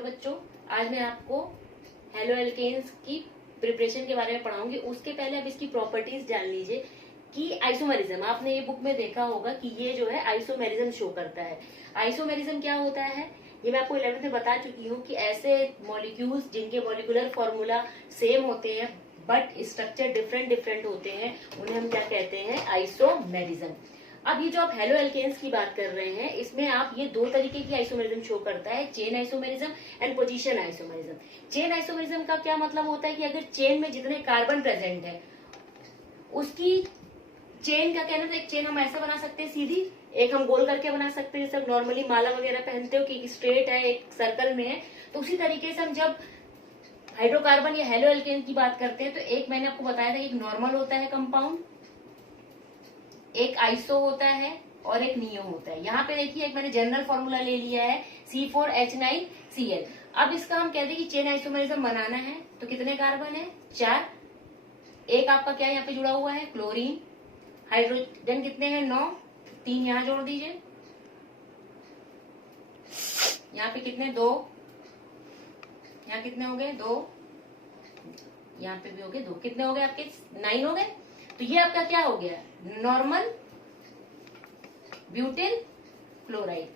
Hello बच्चों, आज मैं आपको हेलो एल्केन्स की प्रिपरेशन के बारे में पढ़ाऊंगी। उसके पहले आप इसकी प्रॉपर्टीज जान लीजिए कि आइसोमेरिज्म, आपने ये बुक में देखा होगा कि ये जो है आइसोमेरिज्म शो करता है। आइसोमेरिज्म क्या होता है ये मैं आपको 11th में बता चुकी हूँ कि ऐसे मॉलिक्यूल्स जिनके मॉलिक्यूलर फॉर्मूला सेम होते हैं बट स्ट्रक्चर डिफरेंट डिफरेंट होते हैं, उन्हें हम क्या कहते हैं, आइसोमेरिज्म। अब ये जो आप हेलो एल्केन्स की बात कर रहे हैं, इसमें आप ये दो तरीके की आइसोमेरिज्म शो करता है, chain isomerism and position isomerism. Chain isomerism का क्या मतलब होता है कि अगर चेन में जितने कार्बन प्रेजेंट है उसकी चेन का कहना था, एक चेन हम ऐसे बना सकते हैं सीधी, एक हम गोल करके बना सकते हैं, जैसे नॉर्मली माला वगैरह पहनते हो कि स्ट्रेट है एक सर्कल में है, तो उसी तरीके से हम जब हाइड्रोकार्बन या हेलो एल्केन की बात करते हैं तो एक मैंने आपको बताया था, एक नॉर्मल होता है कंपाउंड, एक आइसो होता है और एक नियो होता है। यहाँ पे देखिए एक मैंने जनरल फॉर्मूला ले लिया है C4H9Cl। अब इसका हम कहते हैं कि चेन आइसोमेरिज्म बनाना है तो कितने कार्बन है, 4। एक आपका क्या यहाँ पे जुड़ा हुआ है, क्लोरीन। हाइड्रोजन कितने हैं, 9, 3 यहाँ जोड़ दीजिए। यहाँ पे कितने, 2। यहाँ कितने हो गए, 2। यहाँ पे भी हो गए 2। कितने हो गए आपके, 9 हो गए। तो ये आपका क्या हो गया, नॉर्मल ब्यूटिल क्लोराइड।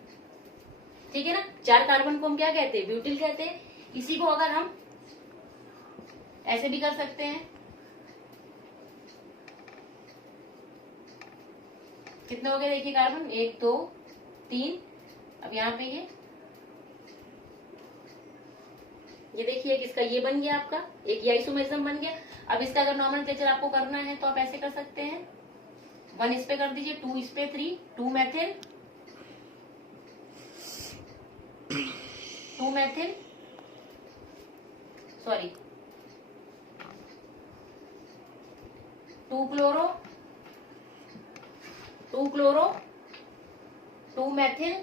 ठीक है ना। 4 कार्बन को हम क्या कहते हैं, ब्यूटिल कहते हैं। इसी को अगर हम ऐसे भी कर सकते हैं, कितने हो गए देखिए कार्बन, 1 2 3। अब यहाँ पे ये देखिए किसका ये बन गया आपका, एक आइसोमेरिज्म बन गया। अब इसका अगर नॉमेनक्लेचर आपको करना है तो आप ऐसे कर सकते हैं, 1 इस पे कर दीजिए, 2 इस पे, 3, 2 methyl, 2 methyl, sorry 2 chloro, 2 chloro, 2 methyl,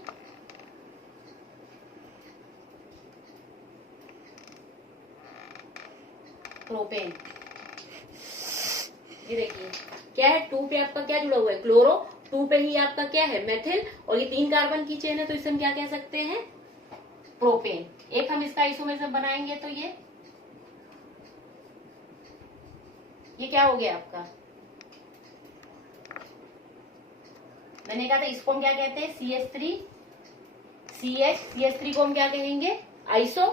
propane. ये देखिए क्या है, 2 पे आपका क्या जुड़ा हुआ है, क्लोरो, 2 पे ही आपका क्या है, मेथिल, और ये 3 कार्बन की चेन है तो इसे हम क्या कह सकते हैं, प्रोपेन। एक हम इसका आइसोमेरिज्म बनाएंगे तो ये क्या हो गया आपका, मैंने कहा था इसको हम क्या कहते हैं, CH3 को हम क्या कहेंगे, आइसो।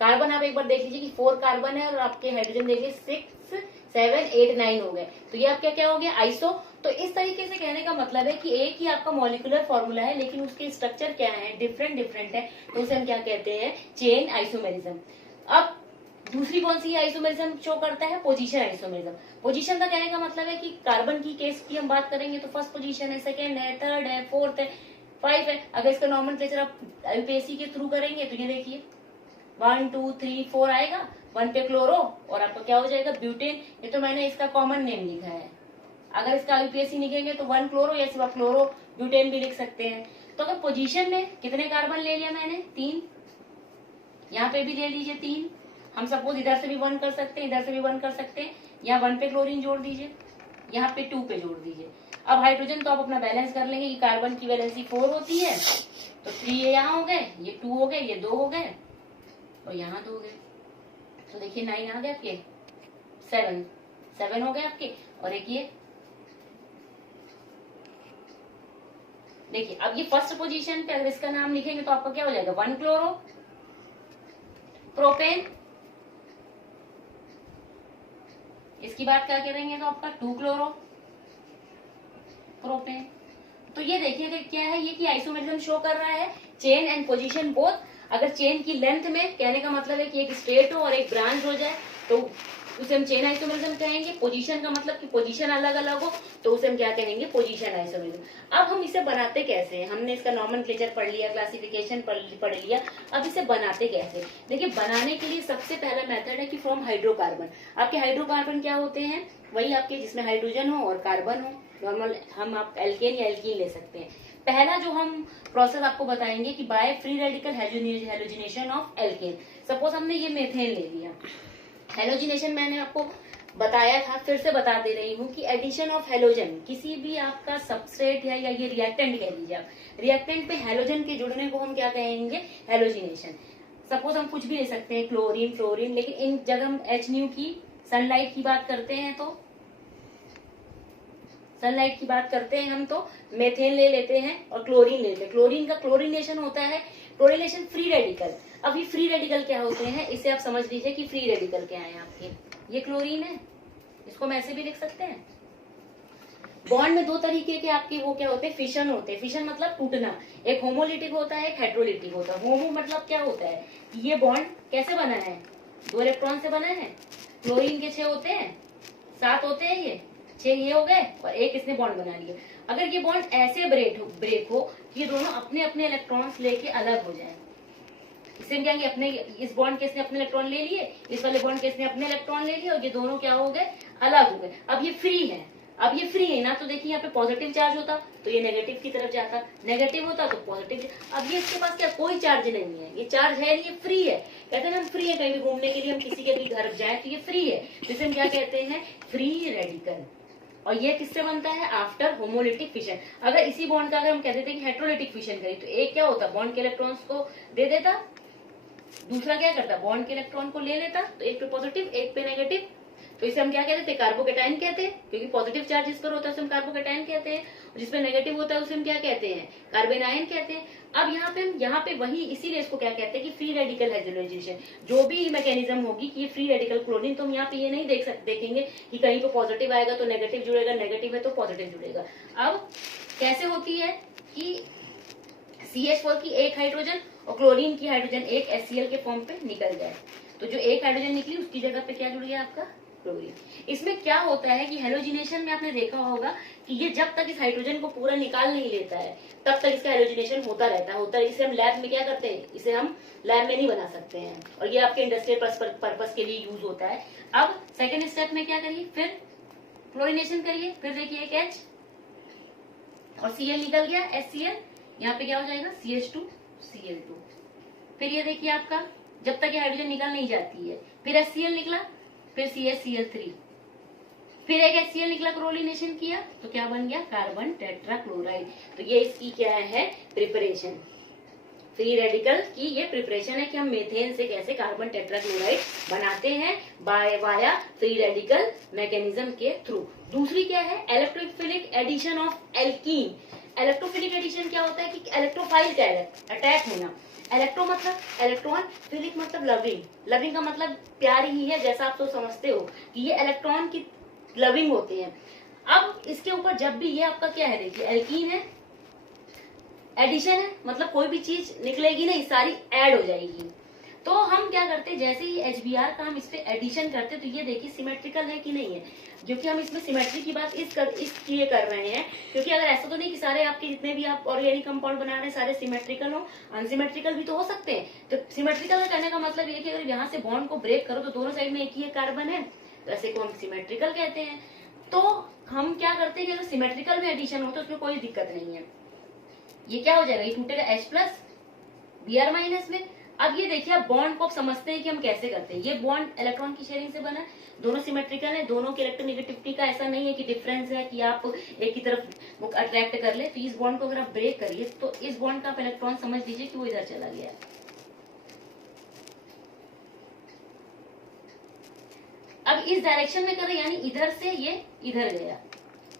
कार्बन आप एक बार देख लीजिए कि 4 कार्बन है और आपके हाइड्रोजन देखिए 6 7 8 9 हो गए, तो ये आपका क्या हो गया, आइसो। तो इस तरीके से कहने का मतलब है कि एक ही आपका मॉलिक्यूलर फॉर्मूला है लेकिन उसके स्ट्रक्चर क्या है, डिफरेंट डिफरेंट है, तो उसे हम क्या कहते हैं, चेन आइसोमेरिज्म। अब दूसरी कौन सी आइसोमेरिज्म शो करता है, पोजीशन आइसोमेरिज्म। पोजीशन का कहने का मतलब है कि कार्बन की केस की हम बात करेंगे तो फर्स्ट पोजीशन है, सेकेंड है, थर्ड है, फोर्थ है, 5 है। अगर इसका नॉमेनक्लेचर आप यूपीएससी के थ्रू करेंगे तो ये देखिए 1 2 3 4 आएगा, 1 पे क्लोरो और आपका क्या हो जाएगा, ब्यूटेन। ये तो मैंने इसका कॉमन नेम लिखा है, अगर इसका यूपीएससी लिखेंगे तो 1 क्लोरो या सिर्फ क्लोरो ब्यूटेन भी लिख सकते हैं। तो अगर पोजीशन में कितने कार्बन ले लिया मैंने, 3, यहाँ पे भी ले लीजिए 3। हम सपोज इधर से भी 1 कर सकते हैं, इधर से भी 1 कर सकते हैं। यहाँ 1 पे क्लोरीन जोड़ दीजिए, यहाँ पे 2 पे जोड़ दीजिए। अब हाइड्रोजन तो आप अपना बैलेंस कर लेंगे कि कार्बन की वैलेंसी 4 होती है, तो 3 ये यहाँ हो गए, ये 2 हो गए, ये 2 हो गए और यहाँ 2 हो गए, तो देखिए 9 आ गए आपके, 7 हो गए आपके, और एक ये देखिए। अब ये फर्स्ट पोजीशन पे अगर इसका नाम लिखेंगे तो आपका क्या हो जाएगा, 1 क्लोरो प्रोपेन। इसकी बात क्या करेंगे तो आपका 2 क्लोरो प्रोपेन। तो ये देखिए क्या है, ये कि आइसोमेरिज्म शो कर रहा है, चेन एंड पोजीशन बोथ। अगर चेन की लेंथ में कहने का मतलब है कि एक स्ट्रेट हो और एक ब्रांच हो जाए तो उसे हम चेन आइसोमेरिज्म कहेंगे। पोजीशन का मतलब कि पोजीशन अलग अलग हो तो उसे हम क्या कहेंगे, पोजीशन आइसोमेरिज्म। अब हम इसे बनाते कैसे हैं, हमने इसका नॉमेनक्लेचर पढ़ लिया, क्लासिफिकेशन पढ़ लिया, अब इसे बनाते कैसे। देखिए बनाने के लिए सबसे पहला मेथड है कि फ्रॉम हाइड्रोकार्बन। आपके हाइड्रोकार्बन क्या होते हैं, वही आपके जिसमें हाइड्रोजन हो और कार्बन हो, नॉर्मल हम आप एल्केन या एल्कीन ले सकते हैं। पहला जो हम प्रोसेस आपको बताएंगे कि by free radical halogenation of alkene. Suppose हमने ये मेथेन ले लिया, हैलोजिनेशन मैंने आपको बताया था, फिर से बता दे रही हूँ कि एडिशन ऑफ हैलोजन, किसी भी आपका सबस्ट्रेट है या ये रिएक्टेंट कह लीजिए आप, रिएक्टेंट पे हैलोजन के जुड़ने को हम क्या कहेंगे, हैलोजिनेशन। सपोज हम कुछ भी ले सकते हैं, क्लोरीन, फ्लोरीन, लेकिन इन जगह हम HNU की सनलाइट की बात करते हैं तो सनलाइट की बात करते हैं हम तो मेथेन ले लेते हैं और क्लोरीन लेते हैं। क्लोरीन का क्लोरीनेशन होता है, क्लोरीनेशन फ्री रेडिकल। अब ये फ्री रेडिकल क्या होते हैं, इसे आप समझ लीजिए कि फ्री रेडिकल क्या है आपके। ये क्लोरीन है, इसको हम ऐसे भी लिख सकते हैं। बॉन्ड में दो तरीके के आपके वो क्या होते हैं, फिशन होते हैं। फिशन मतलब टूटना, एक होमोलिटिक होता है, एक हेट्रोलिटिक होता है। होमो मतलब क्या होता है कि ये बॉन्ड कैसे बना है, 2 इलेक्ट्रॉन से बना है। क्लोरीन के 6 होते हैं, 7 होते हैं, ये 6 ये हो गए और एक इसने बॉन्ड बना लिया। अगर ये बॉन्ड ऐसे ब्रेक हो कि ये दोनों अपने अपने इलेक्ट्रॉन्स लेके अलग हो जाए, इसे हम कहेंगे अपने, इस बॉन्ड के इसने अपने इलेक्ट्रॉन ले लिए, इस वाले बॉन्ड के इसने अपने इलेक्ट्रॉन ले लिए और ये दोनों क्या हो गए, अलग हो गए। अब ये फ्री है, अब ये फ्री है ना, तो देखिए यहाँ पे पॉजिटिव चार्ज होता तो ये नेगेटिव की तरफ जाता, नेगेटिव होता तो पॉजिटिव। अब ये इसके पास क्या कोई चार्ज नहीं है, ये चार्ज है नहीं, ये फ्री है। कहते हैं हम फ्री है, कहीं भी घूमने के लिए हम किसी के भी घर जाए तो ये फ्री है, जिसे हम क्या कहते हैं, फ्री रेडिकल। और ये किससे बनता है, आफ्टर होमोलिटिक फिशन। अगर इसी बॉन्ड का अगर हम कहते थे कि हेट्रोलिटिक फिशन करें तो एक क्या होता, बॉन्ड के इलेक्ट्रॉन्स को दे देता, दूसरा क्या करता, बॉन्ड के इलेक्ट्रॉन को ले लेता, तो एक पे पॉजिटिव एक पे नेगेटिव, तो इसे हम क्या कहते हैं, कार्बोकेटाइन कहते हैं, क्योंकि पॉजिटिव चार्ज जिस पर होता है उसे हम कार्बोकेटाइन कहते हैं, और जिस पर नेगेटिव होता है उसे हम क्या कहते हैं, कार्बेनाइन कहते हैं। अब यहाँ पे वही, इसीलिए इसको क्या कहते हैं कि फ्री रेडिकल हाइड्रोलाइजेशन। जो भी मैकेनिज्म होगी कि ये फ्री रेडिकल क्लोरीन, तो हम यहाँ पे ये नहीं देखेंगे कि कहीं पे पॉजिटिव आएगा तो नेगेटिव जुड़ेगा, नेगेटिव है तो पॉजिटिव जुड़ेगा। अब कैसे होती है कि CH4 की एक हाइड्रोजन और क्लोरीन की हाइड्रोजन एक HCl के फॉर्म पे निकल जाए, तो जो एक हाइड्रोजन निकली उसकी जगह पे क्या जुड़ गया आपका, क्लोरीन। इसमें क्या होता है कि हेलोजिनेशन में आपने देखा होगा कि ये जब तक इस हाइड्रोजन को पूरा निकाल नहीं लेता है तब तक इसका हेलोजिनेशन होता रहता है। इसे हम लैब में क्या करते हैं, इसे हम लैब में नहीं बना सकते हैं, और ये आपके इंडस्ट्रियल पर्पस के लिए यूज होता है। अब सेकेंड स्टेप में क्या करिए, फिर क्लोरीनेशन करिए, फिर देखिए एक H और Cl निकल गया, HCl, यहाँ पे क्या हो जाएगा, CH2Cl2। फिर ये देखिए आपका, जब तक ये हाइड्रोजन निकल नहीं जाती है, फिर HCl निकला, फिर CH-Cl3, फिर एक HCl निकला, क्लोरीनेशन किया तो क्या बन गया, कार्बन टेट्राक्लोराइड। तो ये इसकी क्या है, प्रिपरेशन, फ्री रेडिकल की ये प्रिपरेशन है कि हम मेथेन से कैसे कार्बन टेट्राक्लोराइड बनाते हैं वाया फ्री रेडिकल मैकेनिज्म के थ्रू। दूसरी क्या है, electrophilic addition of alkene. Electrophilic addition क्या होता है कि इलेक्ट्रोफाइल का अटैक होना, इलेक्ट्रो मतलब इलेक्ट्रॉन, फिलिक मतलब लविंग, लविंग का मतलब प्यार ही है, जैसा आप तो समझते हो कि ये इलेक्ट्रॉन की लविंग होते हैं। अब इसके ऊपर जब भी ये आपका क्या है, देखिए एल्कीन है, एडिशन है, मतलब कोई भी चीज निकलेगी नहीं, सारी ऐड हो जाएगी। तो हम क्या करते हैं, जैसे ही HBr का हम इस पे एडिशन करते तो ये देखिए सिमेट्रिकल है कि नहीं है, क्योंकि हम इसमें सिमेट्री की बात इसलिए कर रहे हैं क्योंकि अगर ऐसा तो नहीं कि सारे आपके जितने भी आप ऑर्गेनिक कंपाउंड बना रहे हैं सारे सिमेट्रिकल हो, अनसिमेट्रिकल भी तो हो सकते हैं। तो सिमेट्रिकल कहने का मतलब ये कि अगर यहाँ से बॉन्ड को ब्रेक करो तो दोनों साइड में एक ही कार्बन है, तो ऐसे को हम सिमेट्रिकल कहते हैं। तो हम क्या करते हैं कि अगर सिमेट्रिकल में एडिशन हो तो उसमें कोई दिक्कत नहीं है, ये क्या हो जाएगा, ये टूटेगा H+Br- में। अब ये देखिए आप बॉन्ड को आप समझते हैं कि हम कैसे करते हैं। ये बॉन्ड इलेक्ट्रॉन की शेयरिंग से बना है, दोनों सिमेट्रिकल है, दोनों की इलेक्ट्रोनेगेटिविटी का ऐसा नहीं है कि डिफरेंस है कि आप एक की तरफ वो अट्रैक्ट कर ले। तो इस बॉन्ड को अगर आप ब्रेक करिए तो इस बॉन्ड का आप इलेक्ट्रॉन समझ लीजिए कि वो इधर चला गया। अब इस डायरेक्शन में करें, यानी इधर से ये इधर गया,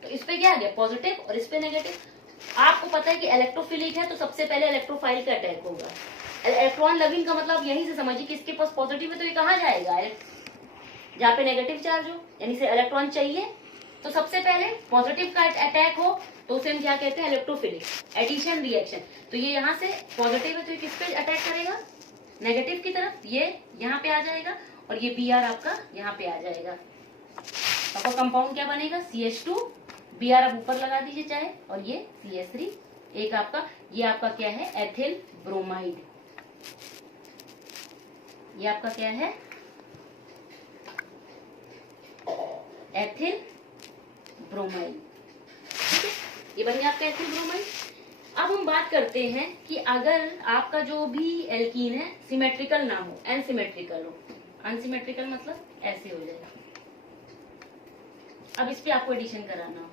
तो इस पे क्या आ गया, पॉजिटिव, और इस पे नेगेटिव। आपको पता है कि इलेक्ट्रोफिलिक है तो सबसे पहले इलेक्ट्रोफाइल का अटैक होगा। इलेक्ट्रॉन लविंग का मतलब यहीं से समझिए कि इसके पास पॉजिटिव है तो ये कहाँ जाएगा, जहाँ पे नेगेटिव चार्ज हो, यानी से इलेक्ट्रॉन चाहिए। तो सबसे पहले पॉजिटिव का अटैक हो तो उसे हम क्या कहते हैं, इलेक्ट्रोफिलिक एडिशन रिएक्शन। तो ये यहाँ से पॉजिटिव है तो ये किस पे अटैक करेगा, नेगेटिव की तरफ, ये यहाँ पे आ जाएगा और ये Br आपका यहाँ पे आ जाएगा। आपका कंपाउंड क्या बनेगा, CH2, Br आप ऊपर लगा दीजिए चाहे, और ये CH3, एक आपका ये आपका क्या है, एथिल ब्रोमाइड। ये आपका क्या है, एथिल ब्रोमाइड, ठीक है, ये बन गया आपका एथिल ब्रोमाइड। अब हम बात करते हैं कि अगर आपका जो भी एल्कीन है सिमेट्रिकल ना हो, एनसिमेट्रिकल हो, अनसिमेट्रिकल मतलब ऐसे हो जाएगा। अब इस पे आपको एडिशन कराना हो,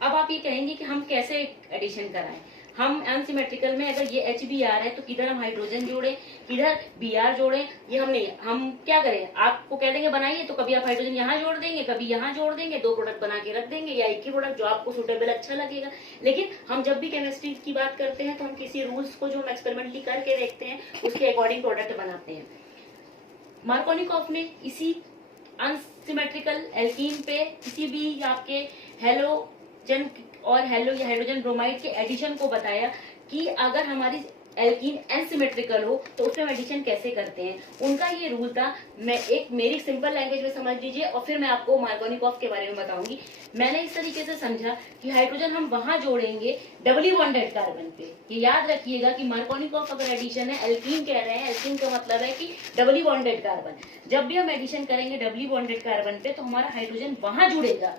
अब आप ये कहेंगे कि हम कैसे एडिशन कराएं। हम अनसिमेट्रिकल में अगर ये HBr है तो किधर हम हाइड्रोजन जोड़े, किधर Br जोड़े, ये हम नहीं, हम क्या करें, आपको कह देंगे बनाइए तो कभी आप हाइड्रोजन यहाँ जोड़ देंगे, कभी यहाँ जोड़ देंगे, 2 प्रोडक्ट बना के रख देंगे या एक ही प्रोडक्ट जो आपको सुटेबल अच्छा लगेगा। लेकिन हम जब भी केमिस्ट्री की बात करते हैं तो हम किसी रूल्स को जो हम एक्सपेरिमेंटली करके देखते हैं उसके अकॉर्डिंग प्रोडक्ट बनाते हैं। मार्कोनिकॉफ ने इसी अनसिमेट्रिकल एल्कीन पे किसी भी आपके हेलोजन और हेलो या हाइड्रोजन ब्रोमाइड के एडिशन को बताया कि अगर हमारी एल्कीन एनसिमेट्रिकल हो तो उसमें हम एडिशन कैसे करते हैं। उनका ये रूल था, मैं एक मेरी सिंपल लैंग्वेज में समझ लीजिए और फिर मैं आपको मार्कोनिकॉफ के बारे में बताऊंगी। मैंने इस तरीके से समझा कि हाइड्रोजन हम वहां जोड़ेंगे डबली बॉन्डेड कार्बन पे। ये याद रखिएगा कि मार्कोनिकॉफ अगर एडिशन है, एल्कीन कह रहे हैं, एल्कीन का मतलब है कि डबली बॉन्डेड कार्बन। जब भी हम एडिशन करेंगे डबली बॉन्डेड कार्बन पे तो हमारा हाइड्रोजन वहां जुड़ेगा,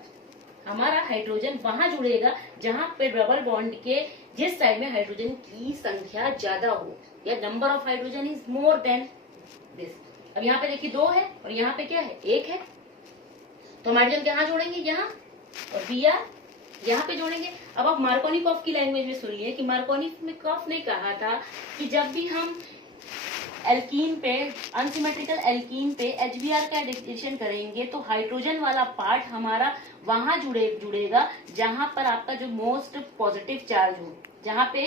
हमारा हाइड्रोजन वहां जुड़ेगा जहां पे डबल बॉन्ड के जिस साइड में हाइड्रोजन की संख्या ज्यादा हो या number of hydrogen is more than this. अब यहाँ पे देखिए 2 है और यहाँ पे क्या है 1 है, तो हम हाइड्रोजन कहाँ जोड़ेंगे, यहाँ, और Br यहाँ पे जोड़ेंगे। अब आप मार्कोनिकॉफ की लैंग्वेज में सुनिए कि मार्कोनिकॉफ ने कहा था कि जब भी हम एल्कीन पे, अनसिमेट्रिकल एल्कीन पे HBr का एडिशन करेंगे तो हाइड्रोजन वाला पार्ट हमारा वहां जुड़ेगा जहां पर आपका जो मोस्ट पॉजिटिव चार्ज हो, जहां पे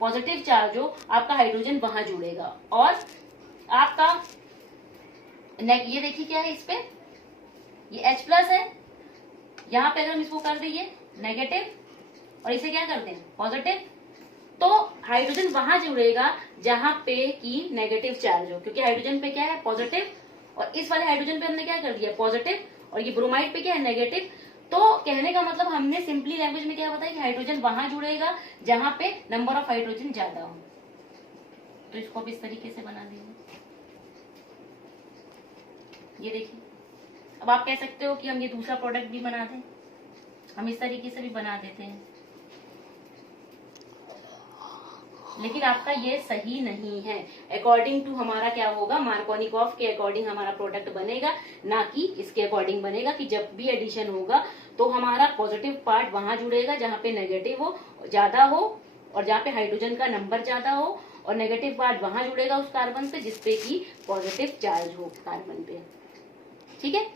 पॉजिटिव चार्ज हो आपका हाइड्रोजन वहां जुड़ेगा। और आपका ये देखिए क्या है, इस पे ये H+ है, यहाँ पे अगर हम इसको कर देंगे नेगेटिव और इसे क्या करते हैं पॉजिटिव, तो हाइड्रोजन वहां जुड़ेगा जहां पे की नेगेटिव चार्ज हो, क्योंकि हाइड्रोजन पे क्या है पॉजिटिव और इस वाले हाइड्रोजन पे हमने क्या कर दिया पॉजिटिव, और ये ब्रोमाइड पे क्या है नेगेटिव। तो कहने का मतलब हमने सिंपली लैंग्वेज में क्या बताया कि हाइड्रोजन वहां जुड़ेगा जहां पे नंबर ऑफ हाइड्रोजन ज्यादा हो। तो इसको भी इस तरीके से बना देंगे, ये देखिए। अब आप कह सकते हो कि हम ये दूसरा प्रोडक्ट भी बना दें, हम इस तरीके से भी बना देते हैं, लेकिन आपका ये सही नहीं है। अकॉर्डिंग टू हमारा क्या होगा, मार्कोनिकॉफ के अकॉर्डिंग हमारा प्रोडक्ट बनेगा, ना कि इसके अकॉर्डिंग बनेगा कि जब भी एडिशन होगा तो हमारा पॉजिटिव पार्ट वहां जुड़ेगा जहां पे नेगेटिव हो ज्यादा हो और जहां पे हाइड्रोजन का नंबर ज्यादा हो, और नेगेटिव पार्ट वहां जुड़ेगा उस कार्बन पे जिसपे की पॉजिटिव चार्ज हो कार्बन पे। ठीक है,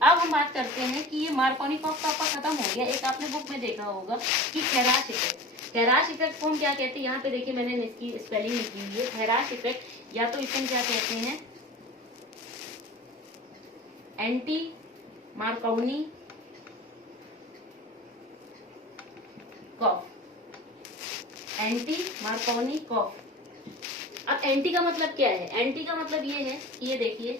अब हम बात करते हैं कि ये मार्कोनिकॉफ का आपका खत्म हो गया। एक आपने बुक में देखा होगा कि खैराश इफेक्ट, खैराश इफेक्ट को हम क्या कहते हैं, यहाँ पे देखिए मैंने इसकी स्पेलिंग लिखी हुई है खैराश इफेक्ट, या तो इसे क्या कहते हैं एंटी मार्कोनी कॉफ, एंटी मार्कोनी कॉफ। अब एंटी का मतलब क्या है, एंटी का मतलब ये है कि ये देखिए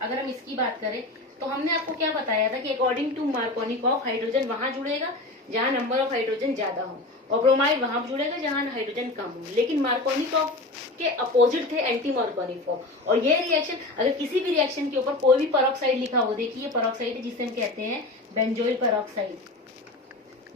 अगर हम इसकी बात करें तो हमने आपको क्या बताया था कि अकॉर्डिंग टू मार्कोनिकॉफ हाइड्रोजन वहां जुड़ेगा जहां नंबर ऑफ हाइड्रोजन ज्यादा हो और ब्रोमाइड वहां जुड़ेगा जहां हाइड्रोजन कम हो। लेकिन मार्कोनिकॉफ के अपोजिट थे एंटी मार्कोनिकॉफ। और ये रिएक्शन, अगर किसी भी रिएक्शन के ऊपर कोई भी पेरोक्साइड लिखा हो, देखिए ये पेरोक्साइड है जिसे हम कहते हैं बेंजोइल पेरोक्साइड,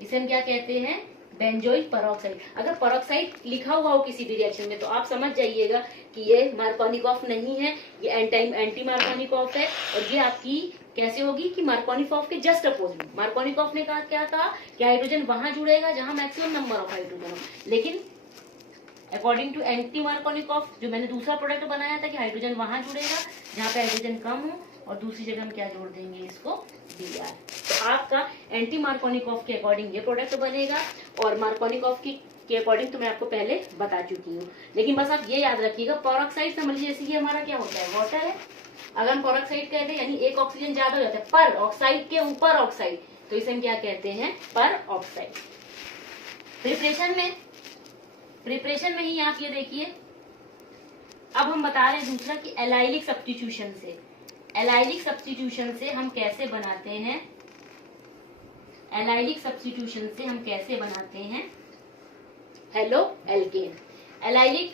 जिसे हम क्या कहते हैं बेंजोइल पेरोक्साइड। अगर पेरोक्साइड लिखा हुआ हो किसी भी रिएक्शन में तो आप समझ जाइएगा कि ये मार्कोनिकॉफ नहीं है, ये एंटी मार्कोनिकॉफ है। और ये आपकी कैसे होगी कि मार्कोनिकॉफ के जस्ट अपोजिट। मार्कोनिकॉफ ने कहा क्या कहा कि हाइड्रोजन वहां जुड़ेगा जहां मैक्सिमम नंबर ऑफ हाइड्रोजन हो, लेकिन अकॉर्डिंग टू एंटी मार्कोनिकॉफ जो मैंने दूसरा प्रोडक्ट बनाया था कि हाइड्रोजन वहां जुड़ेगा जहां पे हाइड्रोजन कम हो और दूसरी जगह हम क्या जोड़ देंगे इसको Br। तो आपका एंटी मार्कोनिकॉफ के अकॉर्डिंग ये प्रोडक्ट बनेगा और मार्कोनिकॉफ के अकॉर्डिंग तो मैं आपको पहले बता चुकी हूँ। लेकिन बस आप ये याद रखिएगा पेरोक्साइड समझ लीजिए जैसे कि हमारा क्या होता है वाटर है, अगर हम पेरोक्साइड कहते हैं यानी एक ऑक्सीजन ज्यादा हो जाता है पर ऑक्साइड के ऊपर ऑक्साइड, तो इसे हम क्या कहते हैं पर ऑक्साइड। प्रिपरेशन में ही आप ये देखिए, अब हम बता रहे हैं दूसरा कि एलाइलिक सब्स्टिट्यूशन से, एलाइलिक सब्स्टिट्यूशन से हम कैसे बनाते हैं, एलाइलिक सब्स्टिट्यूशन से हम कैसे बनाते हैं हेलो एल्केन। एलाइलिक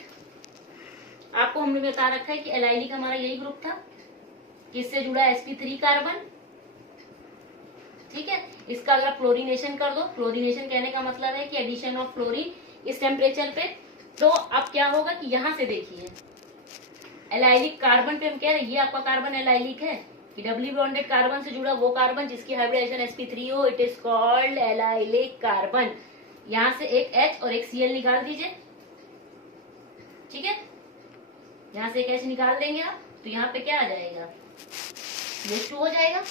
आपको हमने बता रखा है कि एलाइलिक हमारा यही ग्रुप था, किससे जुड़ा sp3 कार्बन। ठीक है, इसका अगर फ्लोरिनेशन कर दो, फ्लोरिनेशन कहने का मतलब है कि एडिशन ऑफ फ्लोरीन इस टेम्परेचर पे, तो अब क्या होगा कि यहां से देखिए एलाइलिक कार्बन पे हम कह रहे हैं ये आपका कार्बन एलाइलिक है, कि डबली बॉन्डेड कार्बन से जुड़ा वो कार्बन जिसकी हाइब्रिडाइजेशन sp3 हो, it is called allylic carbon. यहाँ से एक H और एक Cl निकाल दीजिए, ठीक है। यहाँ से एक H निकाल देंगे आप, तो यहाँ पे क्या आ जाएगा, H2 हो जाएगा,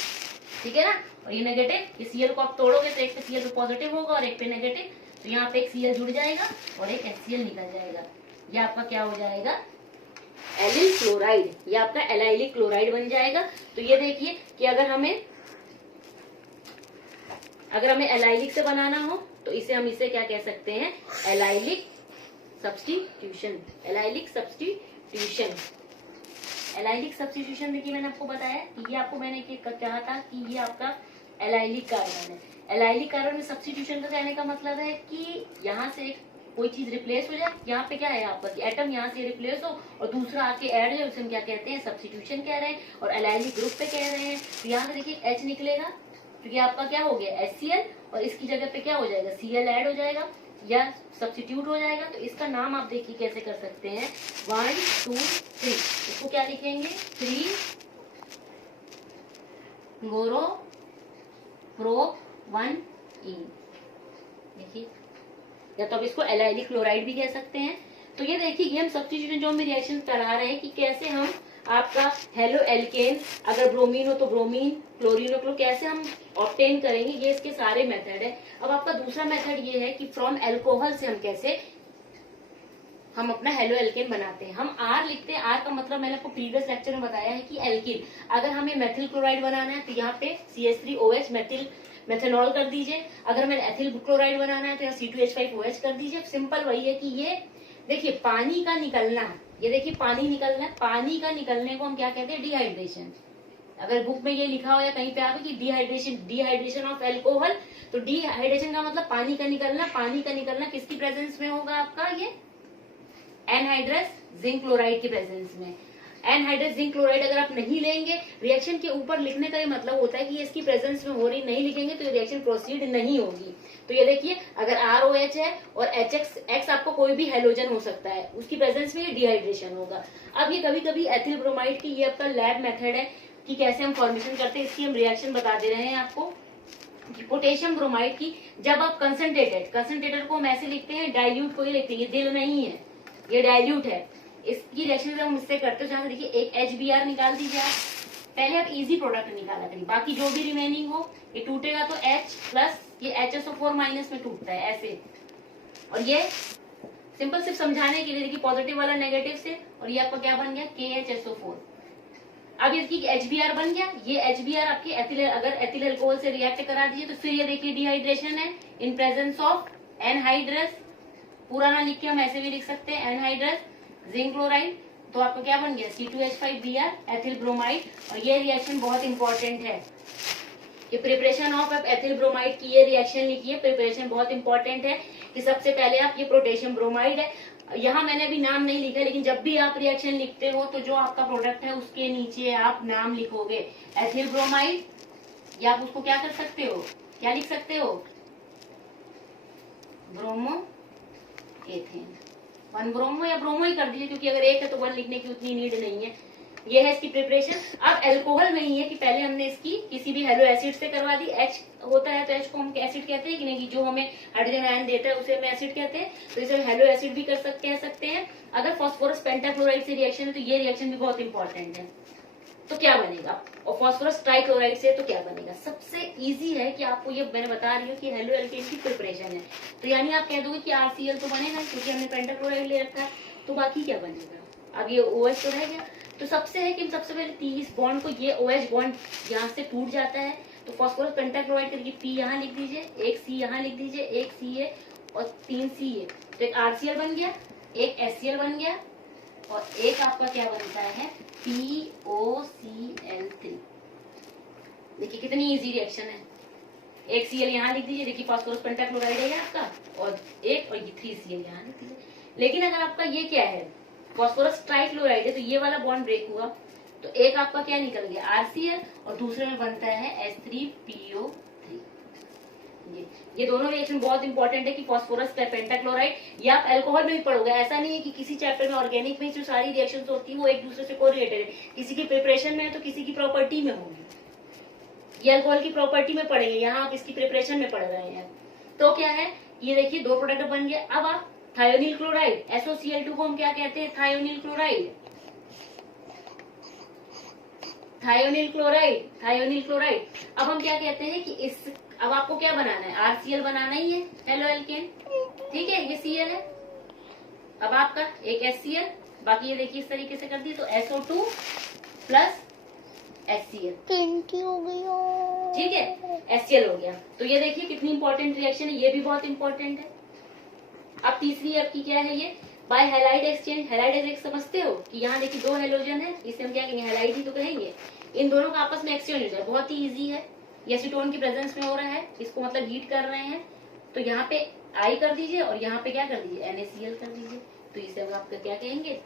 ठीक है ना। और ये नेगेटिव, ये Cl को आप तोड़ोगे तो एक पे Cl पे पॉजिटिव होगा और एक पे नेगेटिव, तो यहाँ पे एक Cl जुड़ जाएगा और एक HCl निकल जाएगा। ये आपका क्या हो जाएगा, एलिल क्लोराइड। ये आपका एलाइलिक क्लोराइड बन जाएगा। तो ये देखिए कि अगर हमें एलाइलिक से बनाना हो तो इसे क्या कह सकते हैं, allylic substitution. Allylic substitution, allylic substitution देखिए मैंने आपको बताया कि ये आपको मैंने कहा था कि ये आपका एलाइलिक कार्बन है। एलाइलिक कार्बन में सब्स्टिट्यूशन का कहने का मतलब है कि यहाँ से कोई चीज रिप्लेस हो जाए। यहाँ पे क्या है आपका कि एटम यहाँ से रिप्लेस हो और दूसरा आके ऐड है, उसे हम क्या कहते हैं, सब्स्टिट्यूशन कह रहे हैं। और एलाइलिक ग्रुप पे कह रहे हैं। तो यहाँ से देखिए H निकलेगा, क्योंकि आपका क्या हो गया HCl, और इसकी जगह पे क्या हो जाएगा, Cl ऐड हो जाएगा या सब्स्टिट्यूट हो जाएगा। तो इसका नाम आप देखिए कैसे कर सकते हैं, 1 2 3। इसको क्या लिखेंगे, 3 गोरो प्रो 1 E। देखिए, या तो आप इसको एलाइलिक क्लोराइड भी कह सकते हैं। तो ये देखिए कि हम सब्स्टिट्यूशन जो हम रिएक्शन पढ़ा रहे हैं कि कैसे हम आपका हेलो एल्केन, अगर ब्रोमीन हो तो ब्रोमीन, क्लोरीन हो तो कैसे हम ऑब्टेन करेंगे, ये इसके सारे मेथड है। अब आपका दूसरा मेथड ये है कि फ्रॉम एल्कोहल से हम कैसे हम अपना हेलो एल्केन बनाते हैं। हम R लिखते हैं। R का मतलब मैंने आपको प्रीवियस लेक्चर में बताया है कि एल्किन। अगर हमें मेथिल क्लोराइड बनाना है तो यहाँ पे CH3OH मेथेनॉल कर दीजिए। अगर हमें एथिल क्लोराइड बनाना है तो यहाँ C2H5OH कर दीजिए। सिंपल वही है कि ये देखिए पानी का निकलना, ये देखिए पानी निकलना है, पानी का निकलने को हम क्या कहते हैं, डिहाइड्रेशन। अगर बुक में ये लिखा हो या कहीं पे आवे कि डिहाइड्रेशन ऑफ एल्कोहल, तो डिहाइड्रेशन का मतलब पानी का निकलना। पानी का निकलना किसकी प्रेजेंस में होगा आपका, ये एनहाइड्रस जिंक क्लोराइड की प्रेजेंस में। एनहाइड्रस जिंक क्लोराइड अगर आप नहीं लेंगे, रिएक्शन के ऊपर लिखने का ये मतलब होता है कि ये इसकी प्रेजेंस में हो रही, नहीं लिखेंगे तो ये रिएक्शन प्रोसीड नहीं होगी। तो ये देखिए अगर ROH है और HX आपको कोई भी हेलोजन हो सकता है, उसकी प्रेजेंस में ये डिहाइड्रेशन होगा। अब ये कभी कभी एथिल ब्रोमाइड की, ये आपका लैब मेथड है कि कैसे हम फॉर्मेशन करते हैं, इसकी हम रिएक्शन बता दे रहे हैं आपको। पोटेशियम ब्रोमाइड की जब आप कंसंट्रेटर को हम ऐसे लिखते हैं, डाइल्यूट को ही लिखते हैं, ये दिल नहीं है, ये डाइल्यूट है। इसकी रिएक्शन जब हम इससे करते हैं, जहाँ देखिए एक HBr निकाल दीजिए आप। पहले आप इजी प्रोडक्ट निकाला करिए, बाकी जो भी रिमेनिंग हो ये टूटेगा तो H प्लस ये HSO4 माइनस में टूटता है ऐसे। और ये सिंपल सिर्फ समझाने के लिए देखिए पॉजिटिव वाला नेगेटिव से, और ये आपका क्या बन गया KHSO4। अब इसकी HBr बन गया। ये HBr आपकी एथिल, अगर एथिल अल्कोहल से रिएक्ट करा दीजिए तो फिर ये देखिए डिहाइड्रेशन है इन प्रेजेंस ऑफ एनहाइड्रस। पूरा ना लिख के हम ऐसे भी लिख सकते हैं, एनहाइड्रस जिंक क्लोराइड। तो आपका क्या बन गया C2H5Br एथिल ब्रोमाइड। और ये रिएक्शन बहुत इंपॉर्टेंट है कि प्रिपरेशन ऑफ एथिल ब्रोमाइड की ये रिएक्शन लिखिए, प्रिपरेशन बहुत इंपॉर्टेंट है कि सबसे पहले आप, ये पोटेशियम ब्रोमाइड है, यहाँ मैंने अभी नाम नहीं लिखा, लेकिन जब भी आप रिएक्शन लिखते हो तो जो आपका प्रोडक्ट है उसके नीचे आप नाम लिखोगे एथिल ब्रोमाइड, या आप उसको क्या कर सकते हो, क्या लिख सकते हो, ब्रोमो एथेन। 1 ब्रोमो या ब्रोमो ही कर दीजिए, क्योंकि अगर एक है तो 1 लिखने की उतनी नीड नहीं है। ये है इसकी प्रिपरेशन। अब एल्कोहल में ही है कि पहले हमने इसकी किसी भी हेलो एसिड से करवा दी। H होता है तो H को हम एसिड कहते हैं कि नहीं, कि जो हमें हाइड्रोजन आयन देता है उसे हम एसिड कहते हैं। तो इसे हेलो एसिड भी कह सकते हैं। अगर फास्फोरस पेंटाक्लोराइड से रिएक्शन है तो ये रिएक्शन भी बहुत इंपॉर्टेंट है। तो क्या बनेगा, और फास्फोरस ट्राइक्लोराइड से तो क्या बनेगा। सबसे इजी है कि आपको ये मैंने बता रही हूँ कि हेलो एल्केन की प्रिपरेशन है। तो यानी आप कह दोगे कि RCl तो बनेगा क्योंकि हमने पेंटाक्लोराइड ले रखा है, तो बाकी क्या बनेगा। अब ये OH तो रह गया। तो सबसे है कि सबसे पहले इस बॉन्ड को, ये OH बॉन्ड यहाँ से टूट जाता है तो फास्फोरस पेंटाक्लोराइड करके P यहाँ लिख दीजिए, एक C यहाँ लिख दीजिए, एक CA और 3 CA। तो एक RCl बन गया, एक HCl बन गया, और एक आपका क्या बनता है POCl3। देखिए कितनी इजी रिएक्शन है। एक Cl यहाँ लिख दीजिए, देखिए फास्फोरस पेंटाक्लोराइड है आपका, और ये 3Cl यहाँ लिख दीजिए। लेकिन अगर आपका ये क्या है, फास्फोरस ट्राइक्लोराइड है, तो ये वाला बॉन्ड ब्रेक हुआ तो एक आपका क्या निकल गया RCl, और दूसरे में बनता है H3PO3। ये दोनों रिएक्शन बहुत इंपॉर्टेंट है कि फास्फोरस पेंटाक्लोराइड, ये आप अल्कोहल में भी पढ़ोगे। ऐसा नहीं है कि किसी चैप्टर में ऑर्गेनिक में जो सारी रिएक्शंस होती है वो एक दूसरे से कोरिलेटेड है, किसी की प्रिपरेशन में है तो किसी की प्रॉपर्टी में होगी। ये अल्कोहल की प्रॉपर्टी में पढ़ेंगे, यहाँ आप इसकी प्रिपरेशन में पढ़ रहे हैं। तो क्या है, ये देखिए दो प्रोडक्ट बन गए। अब आप थायोनिल क्लोराइड, SOCl2 को हम क्या कहते हैं, thionyl chloride, thionyl chloride, thionyl chloride. अब हम क्या कहते हैं कि इस, अब आपको क्या बनाना है, RCl बनाना ही है, हेलो एल्केन, ठीक है, ये Cl है। अब आपका एक HCl, बाकी ये देखिए इस तरीके से कर दी तो SO2 प्लस HCl, 20 हो गया, ठीक है, HCl हो गया। तो ये देखिए कितनी इंपॉर्टेंट रिएक्शन है, ये भी बहुत इंपॉर्टेंट है। अब तीसरी आपकी क्या है, ये by halide exchange. Halide exchange समझते हो कि यहाँ देखिए दो हेलोजन है, इसे हम क्या कहेंगे, हैलाइड ही तो कहेंगे। इन दोनों का आपस में एक्सचेंज हो जाए, बहुत ही इजी है। ये एसीटोन की प्रेजेंस में हो रहा है, इसको मतलब हीट कर रहे हैं, तो यहाँ पे I कर दीजिए और यहाँ पे क्या कर दीजिए, NaCl कर दीजिए। तो इसे हम आपका क्या कहेंगे,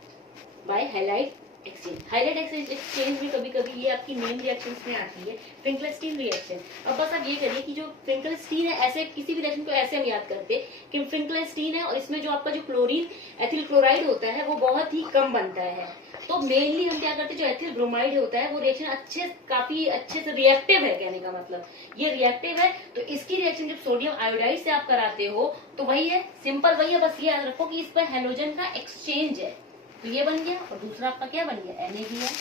by halide exchange. Halide exchange में कभी कभी ये आपकी मेन रिएक्शंस में आती है, फिंकलस्टीन रिएक्शन। अब बस आप ये करिए कि जो फिंकलस्टीन है, ऐसे किसी भी रिएक्शन को ऐसे हम याद करते कि फिंकलस्टीन है और इसमें जो आपका जो क्लोरीन एथिल क्लोराइड होता है वो बहुत ही कम बनता है। तो मेनली हम क्या करते हैं, जो एथिल ब्रोमाइड होता है वो रिएक्शन काफी अच्छे से रिएक्टिव है, कहने का मतलब ये रिएक्टिव है। तो इसकी रिएक्शन जब सोडियम आयोडाइड से आप कराते हो तो वही है, सिंपल वही है, बस ये याद रखो कि इस पर हेलोजन का एक्सचेंज है। तो ये बन गया और दूसरा आपका क्या बन गया, NaBr।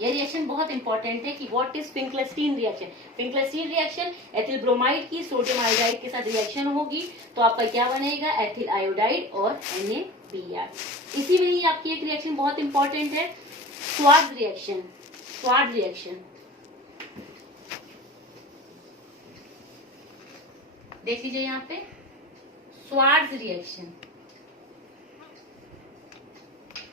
ये रिएक्शन बहुत इंपॉर्टेंट है कि what is Finkelstein reaction. Finkelstein reaction ethyl bromide की सोडियम आयोडाइड के साथ रिएक्शन होगी तो आपका क्या बनेगा, एथिल आयोडाइड और NaBr। इसी में ही आपकी एक रिएक्शन बहुत इंपॉर्टेंट है, स्वार्ट्ज रिएक्शन। स्वार्ट्ज रिएक्शन देख लीजिए यहाँ पे, स्वार्ट्ज रिएक्शन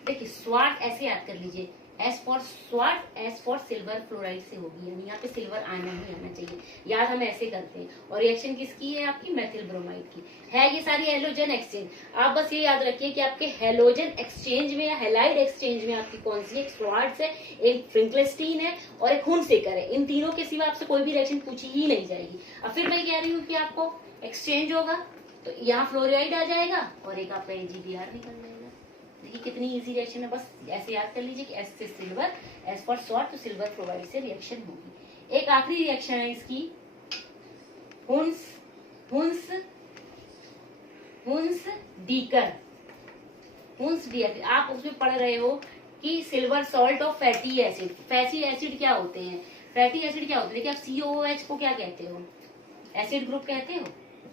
देखिए, स्वार्ट ऐसे याद कर लीजिए, S for sword, S for silver fluoride से होगी, यानी यहाँ पे सिल्वर आना ही आना चाहिए, याद हम ऐसे करते हैं। और रिएक्शन किसकी है, आपकी मेथिल ब्रोमाइड की है। ये सारी हेलोजन एक्सचेंज, आप बस ये याद रखिए कि आपके हेलोजन एक्सचेंज में या हेलाइड एक्सचेंज में आपकी कौन सी, एक स्वार्ट्ज है, एक फिंकलस्टीन है और एक हुनसेकर है। इन तीनों के सिवा आपसे कोई भी रिएक्शन पूछी ही नहीं जाएगी। अब फिर मैं कह रही हूँ कि आपको एक्सचेंज होगा तो यहाँ फ्लोराइड आ जाएगा और एक आपका AgBr निकल जाएगा। देखिए कितनी इजी रिएक्शन है, बस ऐसे याद कर लीजिए कि S से सिल्वर, S फॉर स्वार्ट, तो सिल्वर फ्लोराइड से रिएक्शन होगी। एक आखिरी रिएक्शन है इसकी, हुन्स डीकर। आप उसमें पढ़ रहे हो कि silver salt of fatty acid. Fatty acid क्या होते हैं, फैटी एसिड क्या होते हैं, देखिए आप COOH को क्या कहते हो, एसिड ग्रुप कहते हो,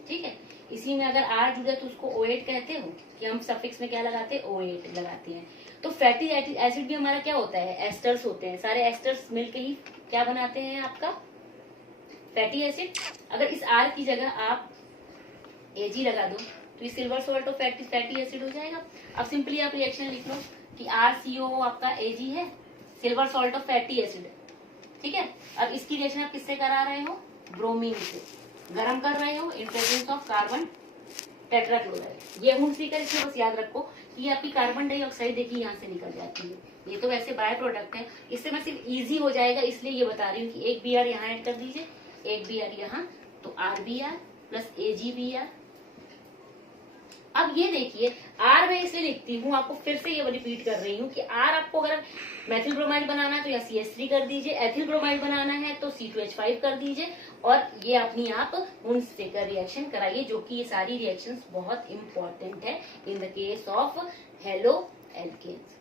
ठीक है। इसी में अगर R जुड़े तो उसको O8 कहते हो, कि हम सफिक्स में क्या लगाते हैं, O8 लगाते हैं। तो फैटी एसिड भी हमारा क्या होता है, एस्टर्स होते हैं, सारे एस्टर्स मिलके ही क्या बनाते हैं आपका फैटी एसिड। अगर इस R की जगह आप Ag लगा दो तो ये silver salt of fatty acid हो जाएगा। अब सिंपली आप रिएक्शन लिख लो कि RCOO आपका Ag है, silver salt of fatty acid, ठीक है। अब इसकी रिएक्शन आप किससे करा रहे हो, ब्रोमीन से गरम कर रहे हो in presence of carbon tetrachloride. ये हुनसेकर, इसमें बस याद रखो कि ये आपकी कार्बन डाइऑक्साइड देखिए यहाँ से निकल जाती है, ये तो वैसे बाय प्रोडक्ट है, इससे मैं सिर्फ इजी हो जाएगा इसलिए ये बता रही हूँ कि एक Br यहाँ ऐड कर दीजिए, एक Br यहाँ, तो RBr प्लस AgBr। अब ये देखिए R मैं इसलिए लिखती हूँ, आपको फिर से ये रिपीट कर रही हूँ कि R आपको अगर मेथिल ब्रोमाइड बनाना है तो या CH3 कर दीजिए, एथिल ब्रोमाइड बनाना है तो C2H5 कर दीजिए, और ये अपनी आप हुनसेकर रिएक्शन कराइए, जो कि ये सारी रिएक्शंस बहुत इंपॉर्टेंट है in the case of halo alkanes.